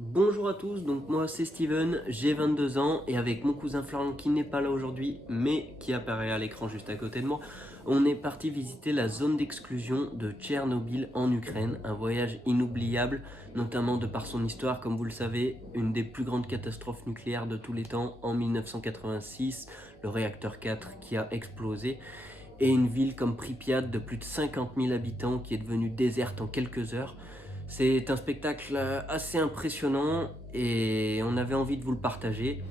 Bonjour à tous, donc moi c'est Steven, j'ai 22 ans et avec mon cousin Florian qui n'est pas là aujourd'hui mais qui apparaît à l'écran juste à côté de moi, on est parti visiter la zone d'exclusion de Tchernobyl en Ukraine, un voyage inoubliable, notamment de par son histoire, comme vous le savez, une des plus grandes catastrophes nucléaires de tous les temps en 1986, le réacteur 4 qui a explosé, et une ville comme Pripyat de plus de 50 000 habitants qui est devenue déserte en quelques heures. C'est un spectacle assez impressionnant et on avait envie de vous le partager.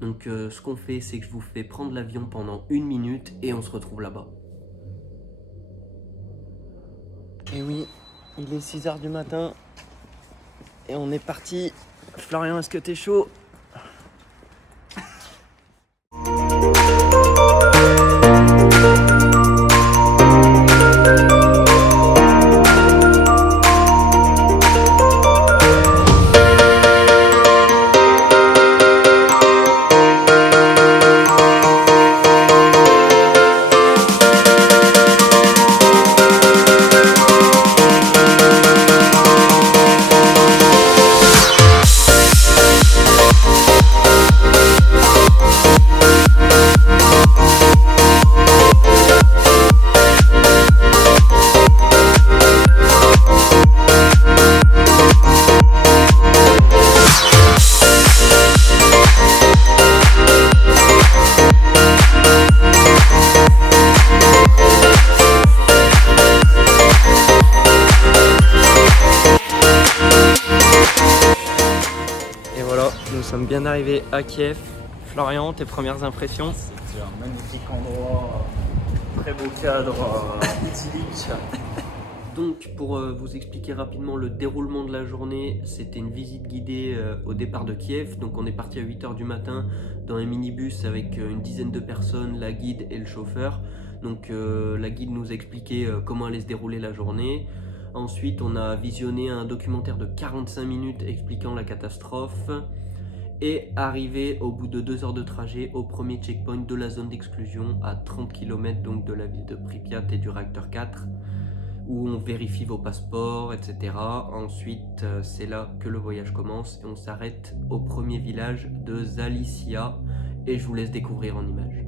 Donc ce qu'on fait, c'est que je vous fais prendre l'avion pendant 1 minute et on se retrouve là-bas. Et oui, il est 6h du matin et on est parti. Florian, est-ce que t'es chaud? Et voilà, nous sommes bien arrivés à Kiev. Florian, tes premières impressions? C'était un magnifique endroit, très beau cadre, idyllique. Donc, pour vous expliquer rapidement le déroulement de la journée, c'était une visite guidée au départ de Kiev. Donc, on est parti à 8h du matin dans un minibus avec une dizaine de personnes, la guide et le chauffeur. Donc, la guide nous expliquait comment allait se dérouler la journée. Ensuite, on a visionné un documentaire de 45 minutes expliquant la catastrophe. Et arrivé au bout de 2 heures de trajet au premier checkpoint de la zone d'exclusion à 30 km donc de la ville de Pripyat et du réacteur 4 où on vérifie vos passeports, etc. Ensuite, c'est là que le voyage commence et on s'arrête au premier village de Zalicia et je vous laisse découvrir en images.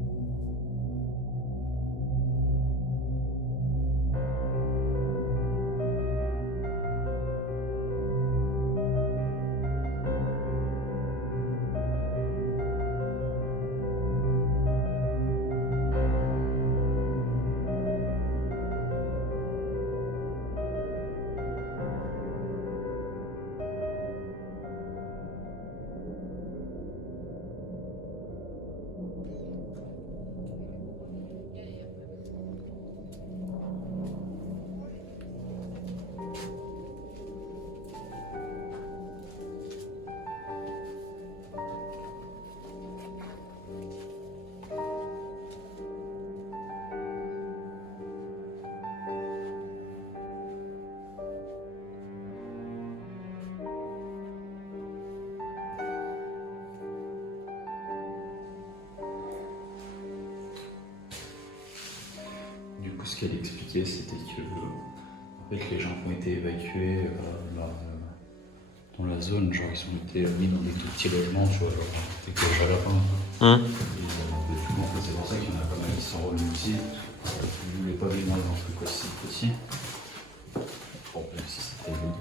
Du coup, ce qu'elle expliquait, c'était que en fait, les gens qui ont été évacués dans la zone, genre ils ont été mis dans des tout petits logements, tu vois, genre c'était que à la fin. Et du coup, en fait, c'est pour ça qu'il y en a pas mal qui sont revenus ici. Ils ne voulaient pas venir dans un truc aussi petit. Bon, même si c'était entendu.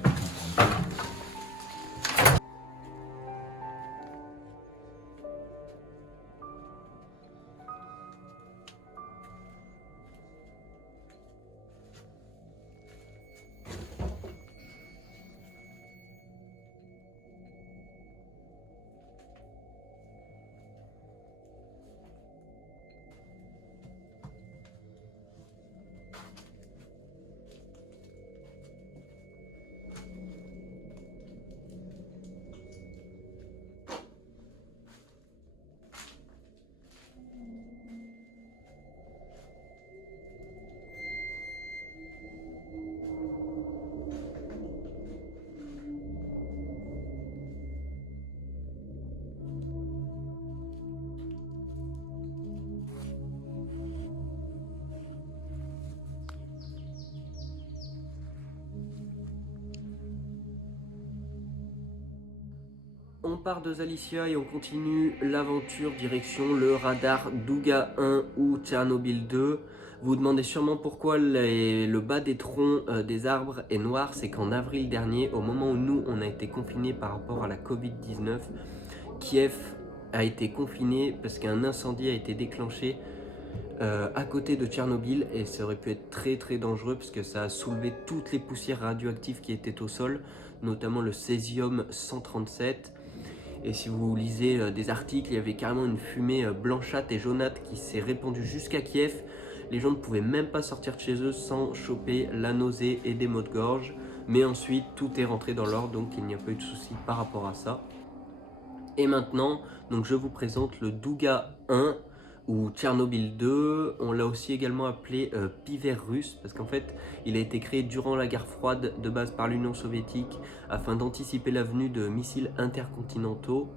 On part de Zalicia et on continue l'aventure direction le radar Douga 1 ou Tchernobyl 2. Vous vous demandez sûrement pourquoi le bas des troncs des arbres est noir. C'est qu'en avril dernier, au moment où nous on a été confinés par rapport à la Covid-19, Kiev a été confiné parce qu'un incendie a été déclenché à côté de Tchernobyl et ça aurait pu être très très dangereux parce que ça a soulevé toutes les poussières radioactives qui étaient au sol, notamment le césium 137. Et si vous lisez des articles, il y avait carrément une fumée blanchâtre et jaunâtre qui s'est répandue jusqu'à Kiev. Les gens ne pouvaient même pas sortir de chez eux sans choper la nausée et des maux de gorge. Mais ensuite, tout est rentré dans l'ordre, donc il n'y a pas eu de souci par rapport à ça. Et maintenant, donc je vous présente le Douga 1 ou Tchernobyl 2. On l'a aussi également appelé pivert russe parce qu'en fait, il a été créé durant la guerre froide de base par l'Union soviétique afin d'anticiper la venue de missiles intercontinentaux.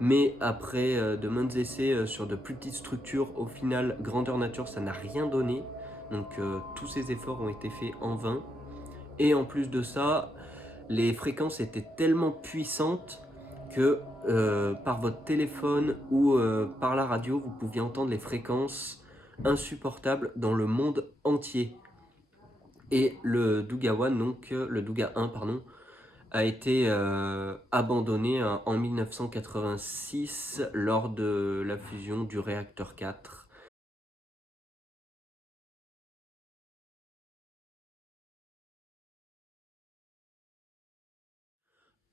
Mais après de maintes essais sur de plus petites structures, au final, grandeur nature, ça n'a rien donné. Donc tous ces efforts ont été faits en vain. Et en plus de ça, les fréquences étaient tellement puissantes que par votre téléphone ou par la radio, vous pouviez entendre les fréquences insupportables dans le monde entier. Et le Douga 1, donc le Douga 1, pardon, a été abandonné en 1986 lors de la fusion du réacteur 4.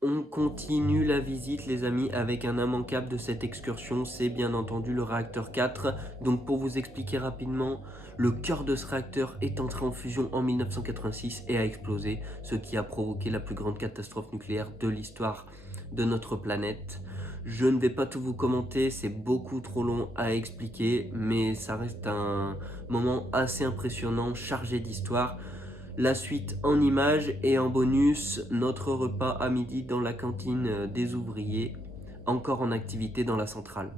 On continue la visite les amis avec un immanquable de cette excursion, c'est bien entendu le réacteur 4. Donc pour vous expliquer rapidement, le cœur de ce réacteur est entré en fusion en 1986 et a explosé, ce qui a provoqué la plus grande catastrophe nucléaire de l'histoire de notre planète. Je ne vais pas tout vous commenter, c'est beaucoup trop long à expliquer, mais ça reste un moment assez impressionnant, chargé d'histoire. La suite en images et en bonus, notre repas à midi dans la cantine des ouvriers, encore en activité dans la centrale.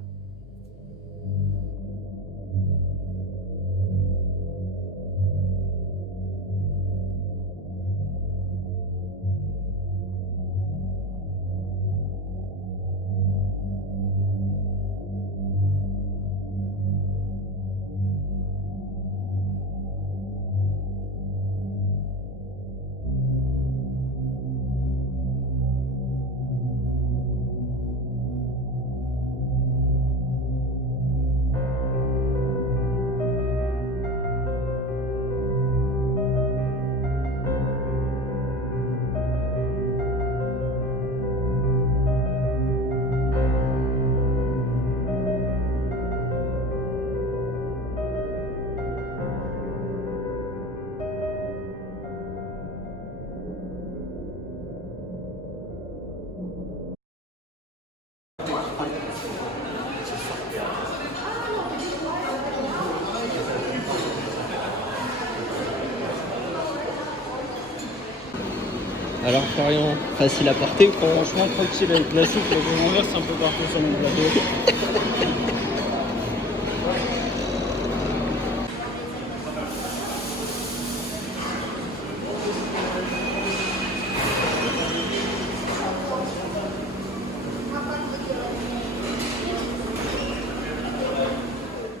Alors Florian, facile à porter ou pas? Franchement, tranquille avec la soupe, je m'en verse un peu partout sur mon plateau.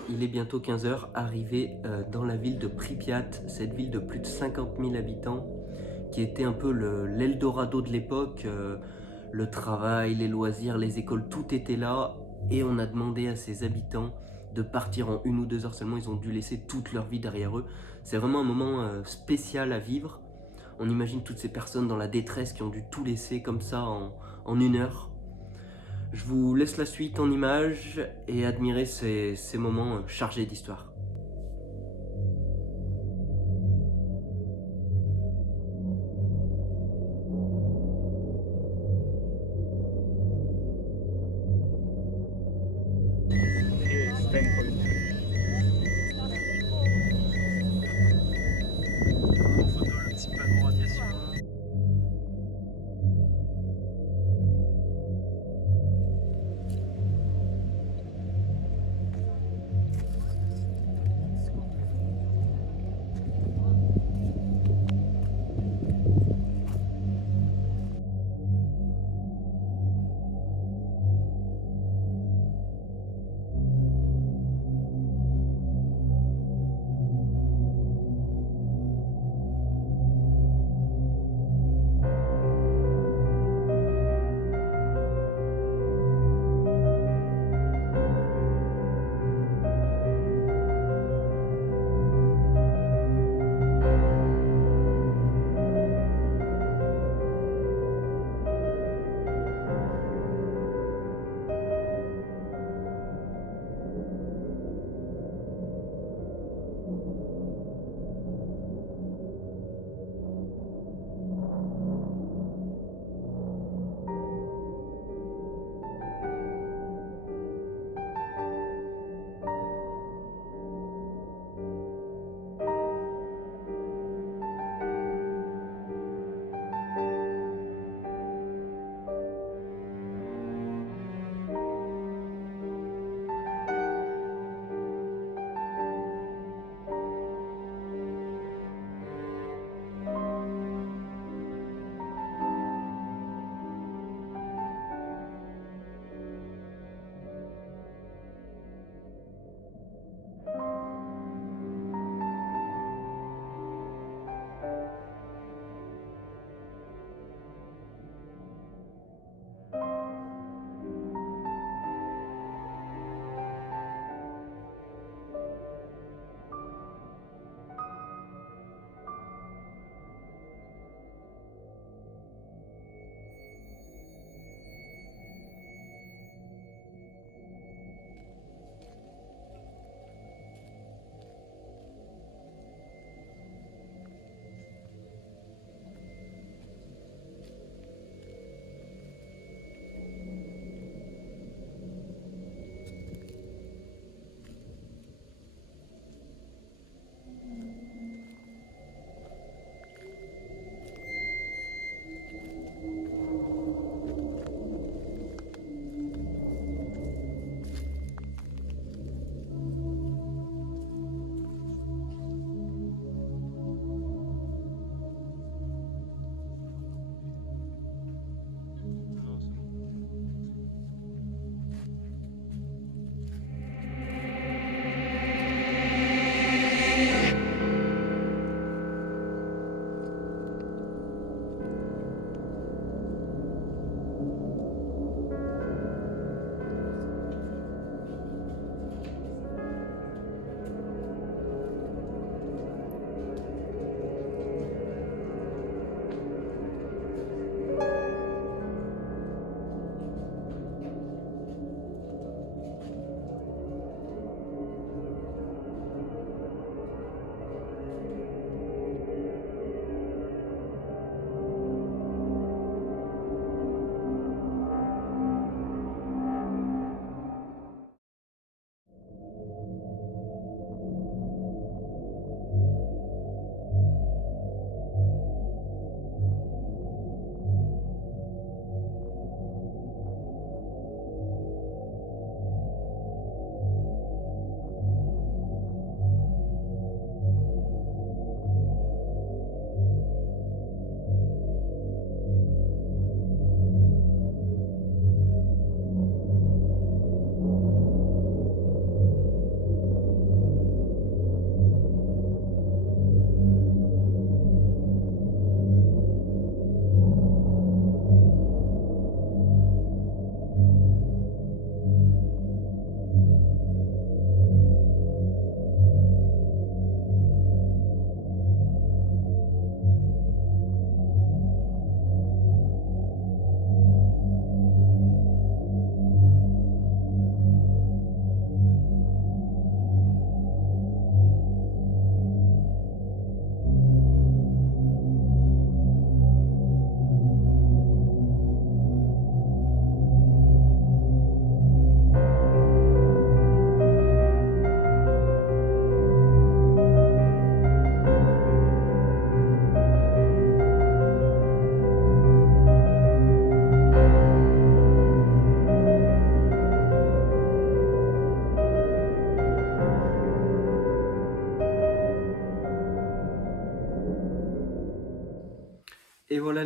Il est bientôt 15h, arrivé dans la ville de Pripyat, cette ville de plus de 50 000 habitants, qui était un peu l'Eldorado de l'époque. Le travail, les loisirs, les écoles, tout était là. Et on a demandé à ses habitants de partir en 1 ou 2 heures seulement. Ils ont dû laisser toute leur vie derrière eux. C'est vraiment un moment spécial à vivre. On imagine toutes ces personnes dans la détresse qui ont dû tout laisser comme ça en 1 heure. Je vous laisse la suite en images et admirer ces moments chargés d'histoire.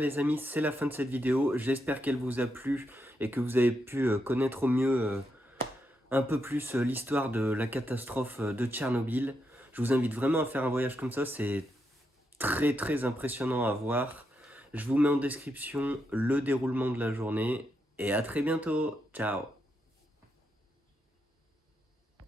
les amis, c'est la fin de cette vidéo. J'espère qu'elle vous a plu et que vous avez pu connaître au mieux un peu plus l'histoire de la catastrophe de Tchernobyl. Je vous invite vraiment à faire un voyage comme ça, c'est très très impressionnant à voir. Je vous mets en description le déroulement de la journée et à très bientôt. Ciao.